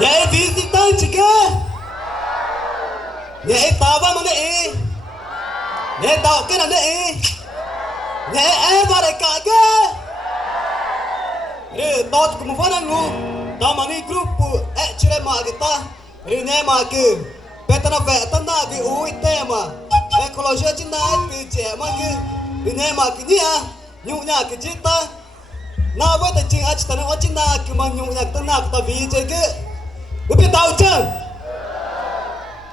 Nhảy vì gì ta chỉ cơ nhảy tao vào mà nhảy nhảy tao cái nào nhảy nhảy em vào đây cả cơ rồi tao cũng phải năng ngu tao mà đi group chơi mà cái ta rồi nhảy mà cái betana vẽ ta na cái ui te mà ecology trên này cái trẻ mà cái rồi nhảy mà cái nhia nhung nhạc cái chết ta na với ta chính ach ta nó trên na cái mà nhung nhạc ta na ta vì chơi cái nó bị tao chân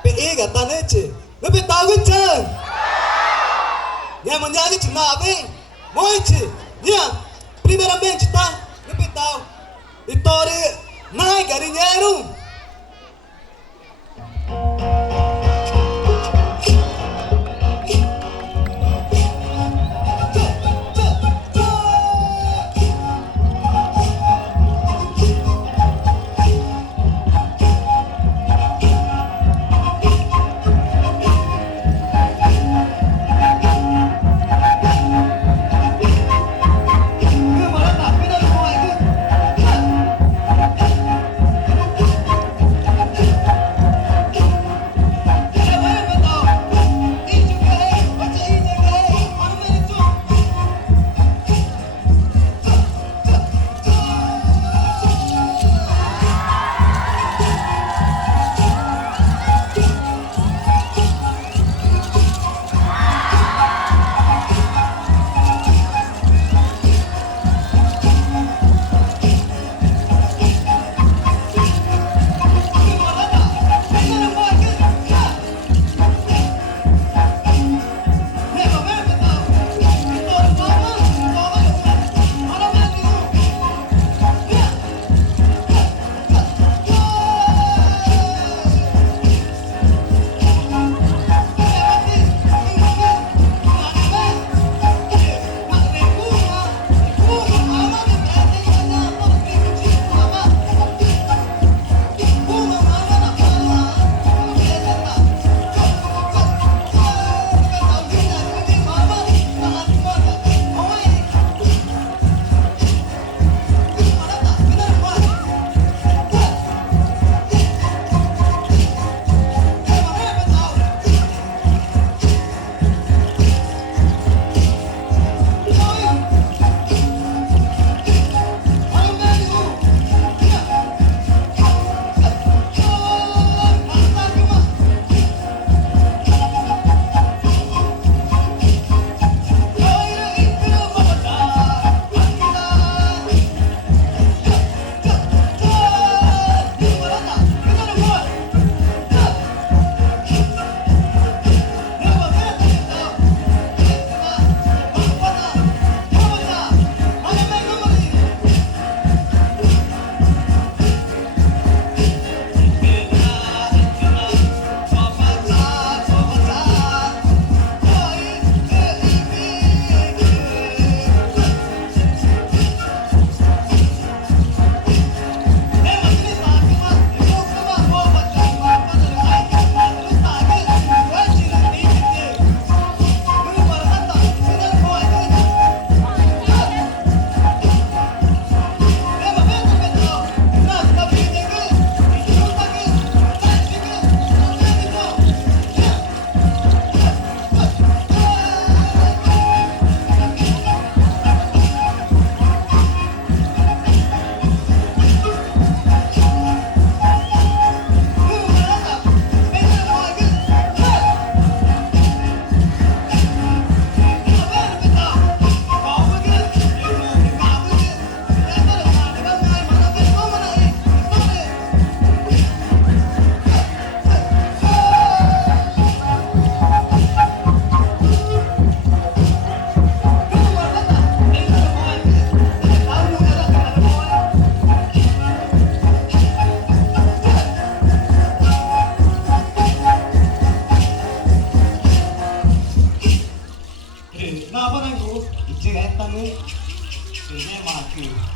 bị ý cả ta nữa chứ nó bị tao cái chân nhà mình nhà cái chuyện nào vậy mỗi chứ nha primeiramente ta nó bị tao đi to đi nai cả đi nhé đúng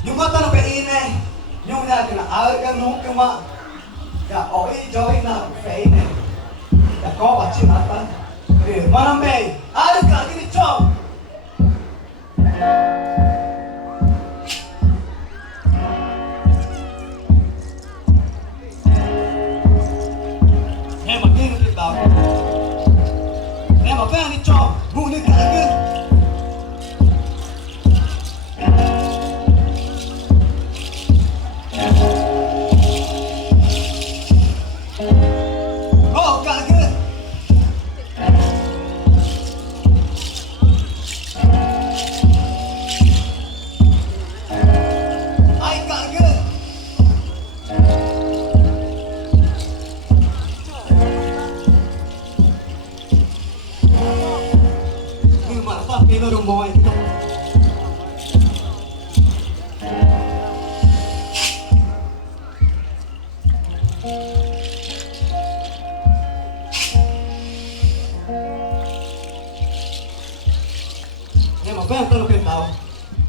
nhưng mà ta nó bị này nhưng mà cái là ở cái nút cái mà cái ổi cho cái nào phải này cái có bà chị mà ta thì mà nó mày ở cả cái chỗ Nhưng mà ta phía nó đồng bòi nhưng mà quen tôi là quen tao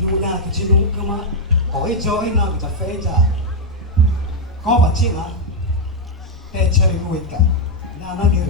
nhưng mà thì chỉ đúng cơ mà có ấy cho ấy nào chả phê chả có phải chi mà để chơi vui cả na na kiểu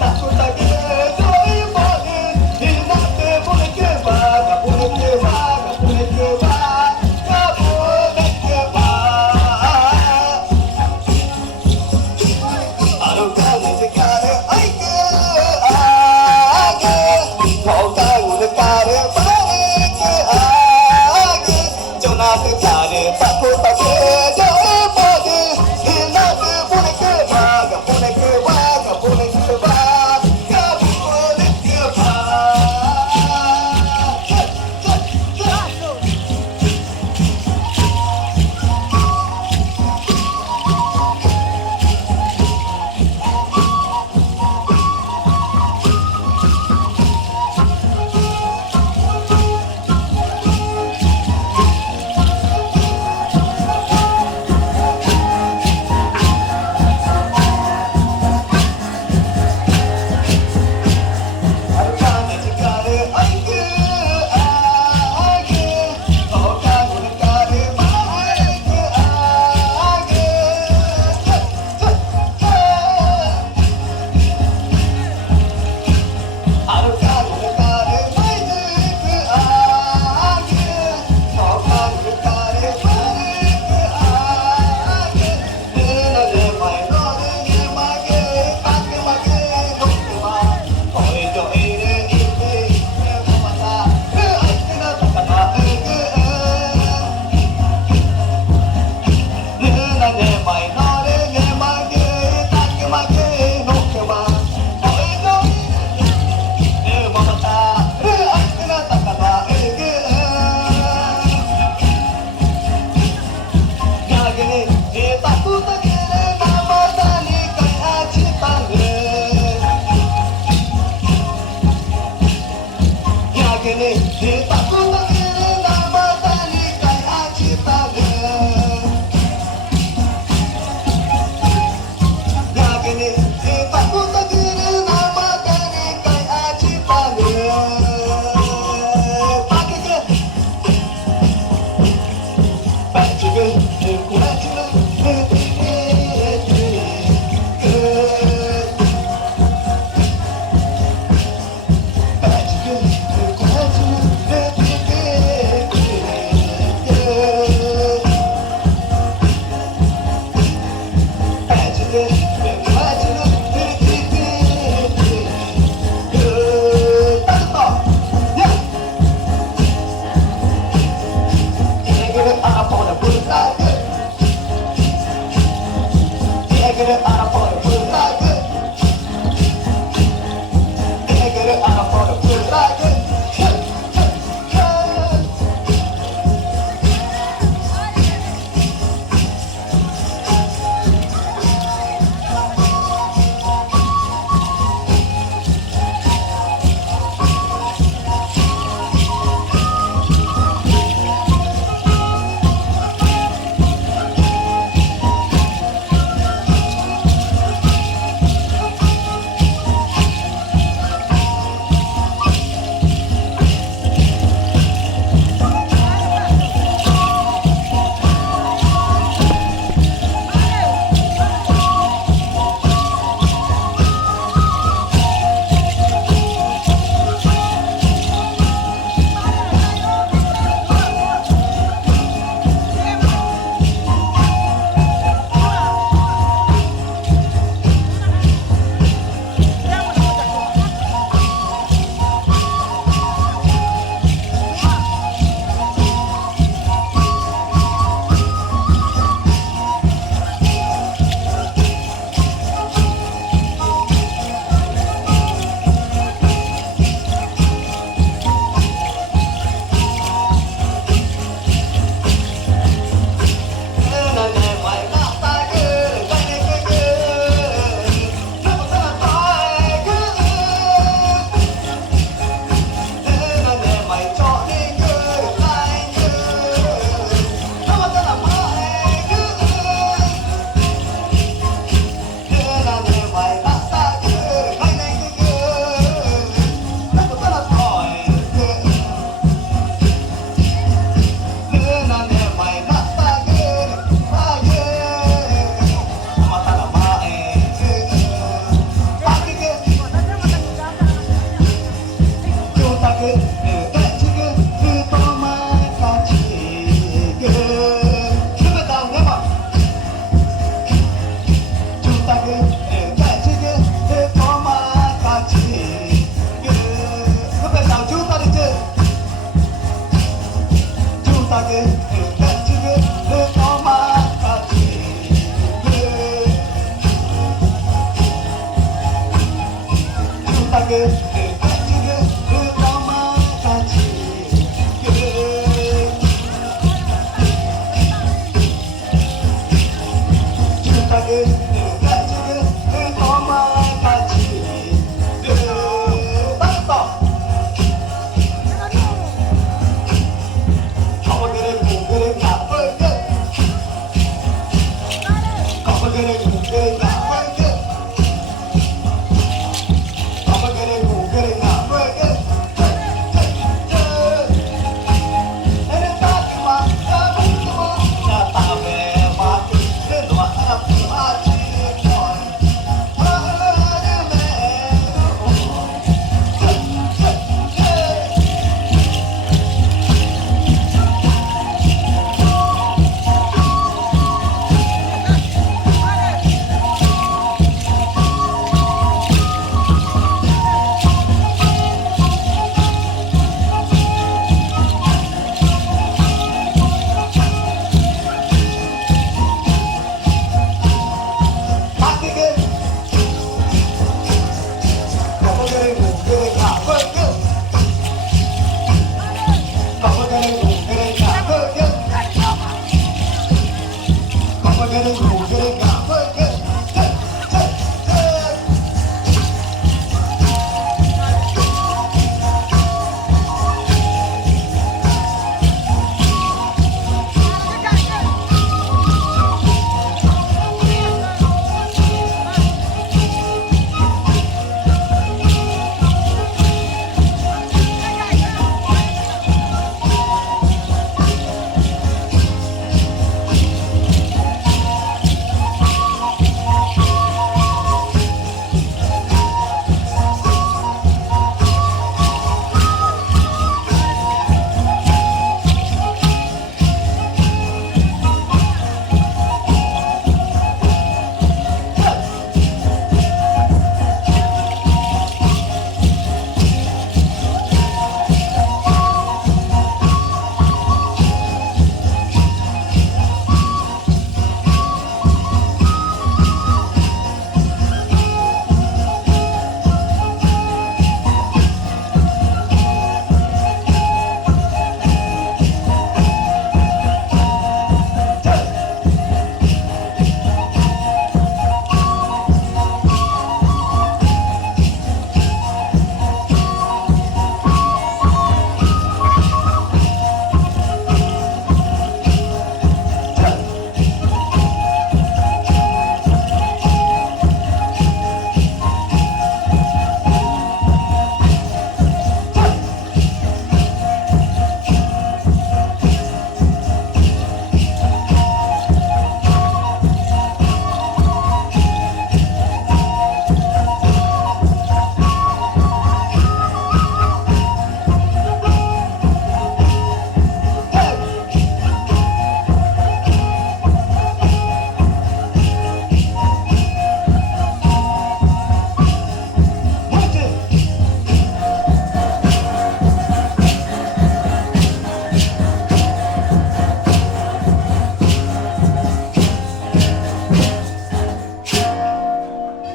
Hãy subscribe cho kênh Ghiền Mì Gõ để không bỏ lỡ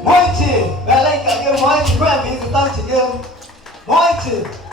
Moite, ela encaminhou mais, não é mesmo, tá, Tigão? Moite!